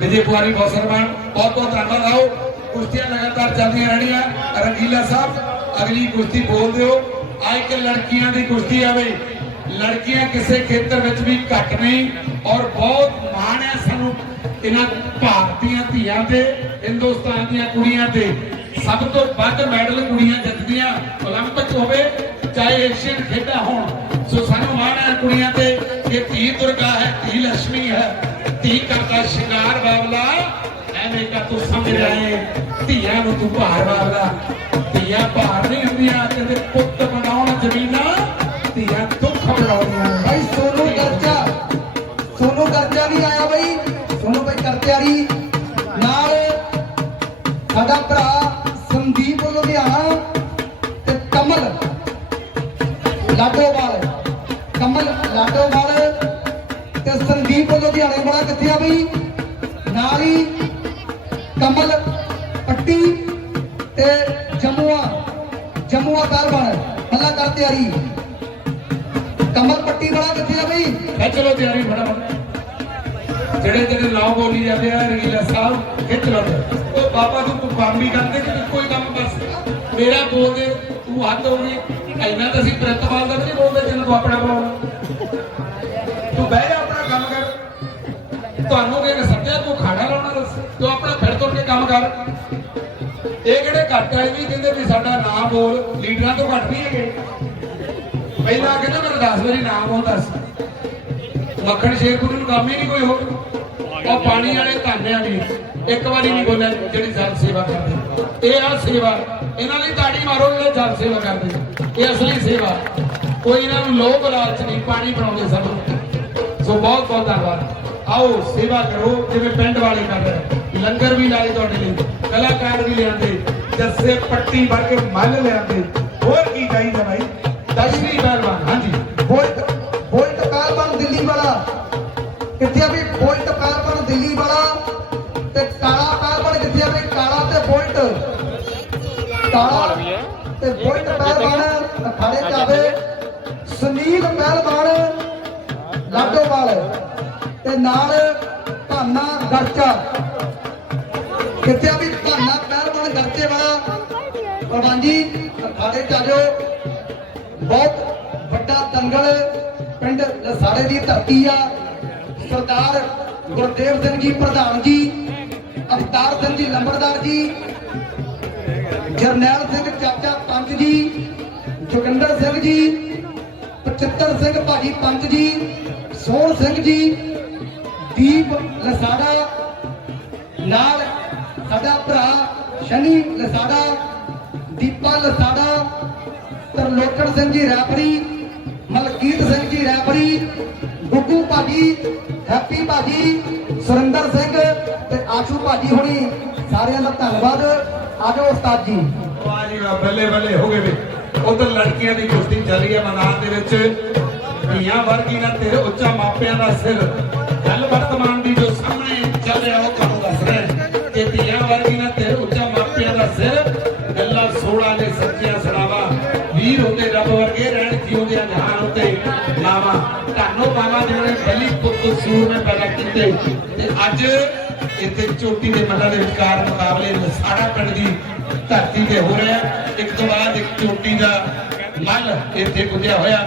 ਵਿਜੇ ਕੁਮਾਰੀ ਬੌਸਰਮਾਨ ਬਹੁਤ ਬਹੁਤ ਧੰਨਵਾਦ। ਆਓ, ਕੁਸ਼ਤੀਆਂ ਲਗਾਤਾਰ ਚੱਲਦੀਆਂ ਰਹਿਣੀਆਂ। ਰੰਗੀਲਾ ਸਾਹਿਬ, ਅਗਲੀ ਕੁਸ਼ਤੀ ਬੋਲ ਦਿਓ। ਅੱਜ ਕਿ ਲੜਕੀਆਂ ਦੀ ਕੁਸ਼ਤੀ ਆਵੇ। ਲੜਕੀਆਂ ਕਿਸੇ ਖੇਤਰ ਵਿੱਚ ਵੀ ਘੱਟ ਨਹੀਂ, ਔਰ ਬਹੁਤ ਮਾਣ ਹੈ ਸਾਨੂੰ ਇਹਨਾਂ ਭਾਰਤੀਆਂ ਧੀਆਂ ਤੇ, ਹਿੰਦੁਸਤਾਨ ਦੀਆਂ ਕੁੜੀਆਂ ਤੇ। ਸਭ ਤੋਂ ਵੱਧ ਮੈਡਲ ਕੁੜੀਆਂ ਜਿੱਤਦੀਆਂ 올림픽 ਹੋਵੇ, ਚਾਹੇ ਏਸ਼ੀਅਨ ਖੇਡਾਂ ਹੋਣ। ਸੋ ਸਾਨੂੰ ਮਾਣ ਹੈ ਕੁੜੀਆਂ ਤੇ ਕਿ ਧੀ ਦੁਰਗਾ ਹੈ, ਧੀ ਲక్ష్ਮੀ ਹੈ। ਧੀ ਸ਼ਿੰਗਾਰ ਬਾਬਲਾ ਐਵੇਂ ਕਾ ਤੂੰ ਸਮਝ ਆਏ ਧੀਆਂ ਨੂੰ ਤੂੰ ਭਾਰ ਬਾਬਲਾ ਧੀਆਂ ਭਾਰ ਨਹੀਂ ਹੁੰਦੀਆਂ ਕਹਿੰਦੇ ਪੁੱਤ ਬਣਾਉਣ ਜ਼ਮੀਨਾਂ, ਧੀਆਂ ਦੁੱਖ ਬਣਾਉਣੀਆਂ ਭਾਈ ਸੋਨੂ ਕਰਜਾ। ਸੋਨੂ ਕਰਜਾ ਵੀ ਆਇਆ ਬਈ। ਸੋਨੂ ਭਾਈ ਕਰਜਿਆਰੀ ਨਾਲ ਸਾਡਾ ਭਰਾ ਸੰਦੀਪ ਲੁਧਿਆਣਾ ਤੇ ਕਮਲ ਲਾਡੋਵਾਲ। ਕਮਲ ਲਾਡੋਵਾਲ ਲੁਧਿਆਣੇ ਵਾਲਾ ਕਿੱਥੇ ਆ ਬਈ, ਨਾਲ ਹੀ ਕਮਲ ਪੱਟੀ ਤੇ ਜਮੂਆ ਜਮੂਆ ਕਾਰਬਨ ਹੱਲਾ ਕਰ ਤਿਆਰੀ। ਕਮਲ ਪੱਟੀ ਵਾਲਾ ਕਿੱਥੇ ਬਈ। ਹੈ ਚਲੋ ਤਿਆਰੀ ਫਟਾਫਟ। ਜਿਹੜੇ ਜਿਹੜੇ ਨਾਮ ਬੋਲੀ ਜਾਂਦੇ ਆ ਰਗੀਲਾ ਸਾਹਿਬ ਖਿੱਚ ਲਓ ਉਹ ਬਾਬਾ ਤੂੰ ਤੂੰ ਕੰਮ ਵੀ ਕਰਦੇ ਕਿ ਕੋਈ ਕੰਮ ਬਸ। ਮੇਰਾ ਬੋਲਦੇ ਤੂੰ ਹੱਥ ਹੋ ਗਈ ਇੰਨਾ ਤਾਂ ਅਸੀਂ ਪ੍ਰਿਤਪਾਲ ਦਾ ਵੀ ਨਹੀਂ ਬੋਲਦੇ ਜਿੰਨਾ ਤੂੰ ਆਪਣਾ ਬੋਲ ਤੂੰ ਬਹਿ ਕਰ ਤੁਹਾਨੂੰ ਕਿਹਨੇ ਸੱਦਿਆ ਤੂੰ ਖਾਣਾ ਲਾਉਣਾ ਦੱਸ। ਤੂੰ ਆਪਣਾ ਫਿਰ ਤੁਰ ਕੇ ਕੰਮ ਕਰ। ਇਹ ਕਿਹੜੇ ਘੱਟ ਆਏ ਵੀ ਕਹਿੰਦੇ ਵੀ ਸਾਡਾ ਨਾਮ ਬੋਲ, ਲੀਡਰਾਂ ਤੋਂ ਘੱਟ ਨਹੀਂ ਹੈਗੇ। ਪਹਿਲਾਂ ਕਹਿੰਦਾ ਮੇਰਾ 10 ਵਾਰੀ ਨਾਮ ਆਉਂਦਾ ਸੀ ਮੱਖਣ ਸ਼ੇਰਪੁਰ ਨੂੰ ਕੰਮ ਹੀ ਨਹੀਂ ਕੋਈ ਹੋਰ। ਉਹ ਪਾਣੀ ਵਾਲੇ ਧਾਨਿਆਂ ਵੀ ਇੱਕ ਵਾਰੀ ਨਹੀਂ ਬੋਲਿਆ ਜਿਹੜੀ ਜਨ ਸੇਵਾ ਕਰਦੇ। ਇਹ ਆ ਸੇਵਾ। ਇਹਨਾਂ ਲਈ ਤਾੜੀ ਮਾਰੋ, ਜਿਹੜੇ ਜਨ ਸੇਵਾ ਕਰਦੇ। ਇਹ ਅਸਲੀ ਸੇਵਾ। ਕੋਈ ਇਹਨਾਂ ਨੂੰ ਲੋਭ ਲਾਲਚ ਨਹੀਂ, ਪਾਣੀ ਬਣਾਉਂਦੇ ਸਭ ਸੋ ਬਹੁਤ ਬਹੁਤ ਧੰਨਵਾਦ। ਆਓ, ਸੇਵਾ ਕਰੋ, ਜਿਵੇਂ ਪਿੰਡ ਵਾਲੇ ਕਰ ਰਹੇ ਲੰਗਰ ਵੀ ਲਾਏ ਤੁਹਾਡੇ ਲਈ, ਕਲਾਕਾਰ ਵੀ ਲਿਆਂਦੇ, ਜੱਸੇ ਪੱਟੀ ਭਰ ਕੇ ਮੱਲ ਲਿਆਂਦੇ। ਹੋਰ ਕੀ ਚਾਹੀਦਾ ਭਾਈ ਦਸ਼ਵੀ ਪਹਿਲਵਾਨ, ਹਾਂਜੀ। ਬੁਲਟ ਬੁਲਟ ਪਹਿਲਵਾਨ ਦਿੱਲੀ ਵਾਲਾ। ਕਿੱਥੇ ਆ ਵੀ ਬੁਲਟ ਪਹਿਲਵਾਨ ਦਿੱਲੀ ਵਾਲਾ? ਤੇ ਕਾਲਾ ਪਹਿਲਵਾਨ ਕਿੱਥੇ ਆ ਵੀ ਕਾਲਾ ਤੇ ਬੁਲਟ? ਕਾਲਾ ਤੇ ਬੁਲਟ ਪਹਿਲਵਾਨ ਅਖਾੜੇ ਚ ਆਵੇ। ਸੁਨੀਲ ਪਹਿਲਵਾਨ, ਲਾਡੋਵਾਲ। ਤੇ ਨਾਲ ਭਾਨਾ ਗਰਚਾ। ਕਿੱਥੇ ਆ ਵੀ ਭਾਨਾ ਪਹਿਲਵਾਨ ਗਰਚੇ ਵਾਲਾ। ਪ੍ਰਧਾਨ ਜੀ, ਅਖਾੜੇ ਚ ਬਹੁਤ ਵੱਡਾ ਦੰਗਲ ਪਿੰਡ ਲਸਾੜੇ ਦੀ ਧਰਤੀ ਆ। ਸਰਦਾਰ ਗੁਰਦੇਵ ਸਿੰਘ ਜੀ ਪ੍ਰਧਾਨ ਜੀ, ਅਵਤਾਰ ਸਿੰਘ ਜੀ ਲੰਬੜਦਾਰ ਜੀ, ਜਰਨੈਲ ਸਿੰਘ ਚਾਚਾ ਪੰਚ ਜੀ, ਜੋਗਿੰਦਰ ਸਿੰਘ ਜੀ 75 ਸਿੰਘ ਭਾਜੀ ਪੰਚ ਜੀ, ਸੋਹਣ ਸਿੰਘ ਜੀ ਦੀਪ ਲਸਾੜਾ ਨਾਲ ਸਾਡਾ ਭਰਾ ਸ਼ਨੀ ਲਸਾੜਾ ਦੀਪਾ ਲਸਾੜਾ ਤਰਲੋਚਨ ਸਿੰਘ ਜੀ ਰੈਫਰੀ, ਮਲਕੀਤ ਸਿੰਘ ਜੀ ਰੈਫਰੀ, ਗੁੱਗੂ ਭਾਜੀ, ਹੈਪੀ ਭਾਜੀ, ਸੁਰਿੰਦਰ ਸਿੰਘ ਤੇ ਆਸ਼ੂ ਭਾਜੀ ਹੋਣੀ। ਸਾਰਿਆਂ ਦਾ ਧੰਨਵਾਦ। ਆਜੋ ਉਸਤਾਦ ਜੀ। ਵਾਹ ਜੀ ਵਾਹ, ਬੱਲੇ ਬੱਲੇ ਹੋ ਗਏ ਵੇ। ਉਧਰ ਲੜਕੀਆਂ ਦੀ ਕੁਸ਼ਤੀ ਚੱਲ ਰਹੀ ਹੈ ਮੈਦਾਨ ਦੇ ਵਿੱਚ। ਧੀਆਂ ਵਰਗੀ ਨਾ ਤੇਰੇ ਉੱਚਾ ਮਾਪਿਆਂ ਦਾ ਸਿਰ। ਗੱਲ ਵਰਤਮਾਨ ਦੀ ਜੋ ਸਾਹਮਣੇ ਚੱਲ ਰਿਹਾ ਉਹ ਤੁਹਾਨੂੰ ਦੱਸ ਰਿਹਾ ਕਿ ਧੀਆਂ ਵਰਗੀ ਨਾ ਉੱਚਾ ਮਾਪਿਆਂ ਦਾ ਸਿਰ ਗੱਲਾਂ ਸੋੜਾ ਦੇ ਸੱਚੀਆਂ ਸੜਾਵਾ ਵੀਰ ਹੁੰਦੇ ਰੱਬ ਵਰਗੇ, ਰਹਿਣ ਜਿਉਂਦਿਆਂ ਜਹਾਨ ਉੱਤੇ ਲਾਵਾ। ਧੰਨੋ ਬਾਬਾ ਜਿਹਨਾਂ ਪਹਿਲੀ ਪੁੱਤ ਸੂਰ ਨੇ ਪੈਦਾ ਕੀਤੇ। ਤੇ ਅੱਜ ਇੱਥੇ ਚੋਟੀ ਦੇ ਮੱਲਾਂ ਦੇ ਵਿਚਕਾਰ ਮੁਕਾਬਲੇ ਲਸਾੜਾ ਪਿੰਡ ਦੀ ਧਰਤੀ ਤੇ ਹੋ ਰਿਹਾ ਇੱਕ ਤੋਂ ਬਾਅਦ ਇੱਕ ਚੋਟੀ ਦਾ ਮੱਲ ਇੱਥੇ ਪੁੱਜਿਆ ਹੋਇਆ।